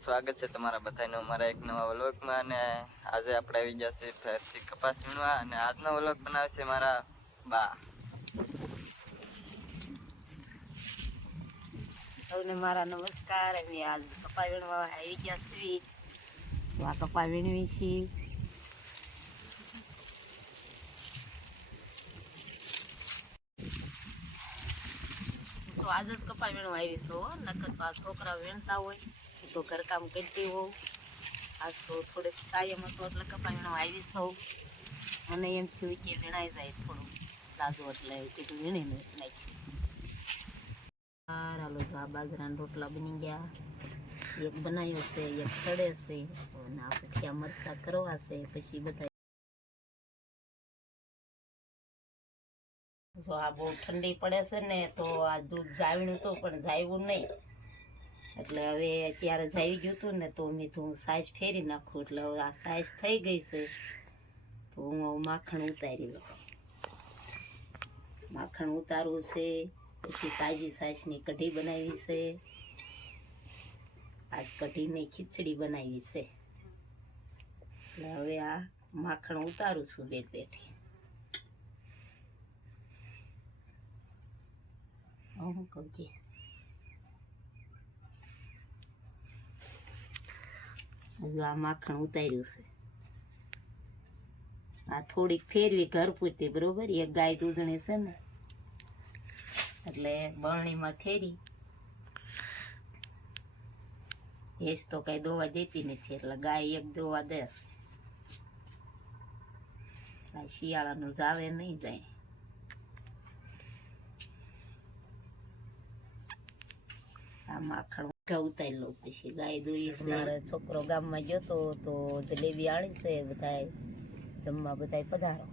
સ્વાગત છે તમારા બધાનું અમારા એક નવા વ્લોગમાં। અને આજે આપણે આવી ગયા છીએ ફરીથી કપાસ વીણવા। અને આજનો વ્લોગ બનાવે છે મારા બા। સૌને મારા નમસ્કાર। અમે આજ કપા વીણવા આવી ગયા છીએ। તો આ કપા વીણવી છીએ। તો આજ જ કપા વીણવા આવી છું, નકર તો આ છોકરા વીણતા હોય તો ઘરકામ કરતી હોઉં। આજ તો થોડેક કાયમ હતો એટલે કપા વીણવા આવી છું। અને એમ થયું કે વીણાઈ જાય થોડું લાદો, એટલે કીધું વીણીને નાખ્યું। હાલો, તો આ બાજરાના રોટલા બની ગયા। એક બનાવ્યો છે, એક સડે છે, અને આ ભૂખ્યા મરચાં કરવા છે। પછી બધા જો આ બહુ ઠંડી પડે છે ને, તો આ દૂધ જાવ્યું હતું પણ જાવ્યું નહીં, એટલે હવે અત્યારે જાવી ગયું હતું ને, તો મેં તો સાઈઝ ફેરી નાખું। એટલે હવે આ સાઈઝ થઈ ગઈ છે, તો હું માખણ ઉતારી લઉં। માખણ ઉતારવું છે, પછી તાજી સાઈઝની કઢી બનાવી છે। આજ કઢીની ખીચડી બનાવી છે, એટલે હવે આ માખણ ઉતારું છું બેઠી બેઠી। હું કહું કે હજુ આ માખણ ઉતાર્યું છે। આ થોડીક ફેરવી ઘર પૂરતી, બરોબર। એક ગાય દૂધણી છે ને, એટલે બરણીમાં ફેરી ભેંસ તો કઈ દોવા દેતી નથી, એટલે ગાય એક દોવા દે। શિયાળાનું જાવે નહીં જાય। આ માખણ ઉતારી લઉં, પછી ગાય દોઈ છે। મારે છોકરો ગામમાં ગયો તો જલેબી આણી છે, બધા જમવા બધા પધારો।